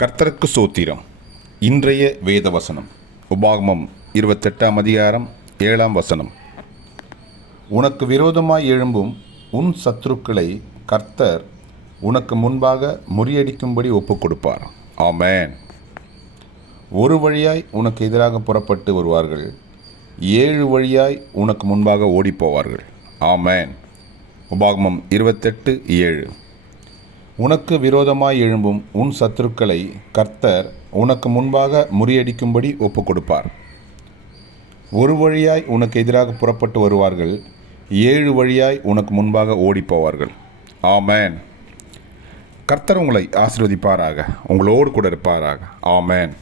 கர்த்தருக்கு சோத்திரம். இன்றைய வேத வசனம் உபாகமம் 28ஆம் அதிகாரம் 7ஆம் வசனம். உனக்கு விரோதமாய் எழும்பும் உன் சத்துருக்களை கர்த்தர் உனக்கு முன்பாக முறியடிக்கும்படி ஒப்புக் கொடுப்பார். ஆமென். ஒரு வழியாய் உனக்கு எதிராக புறப்பட்டு வருவார்கள், 7 வழியாய் உனக்கு முன்பாக ஓடிப்போவார்கள். ஆமென். உபாகமம் 28:7. உனக்கு விரோதமாய் எழும்பும் உன் சத்துருக்களை கர்த்தர் உனக்கு முன்பாக முறியடிக்கும்படி ஒப்புக் கொடுப்பார். ஒரு வழியாய் உனக்கு எதிராக புறப்பட்டு வருவார்கள், 7 வழியாய் உனக்கு முன்பாக ஓடிப்போவார்கள். ஆமென். கர்த்தர் உங்களை ஆசீர்வதிப்பாராக, உங்களோடு கூட இருப்பாராக. ஆமென்.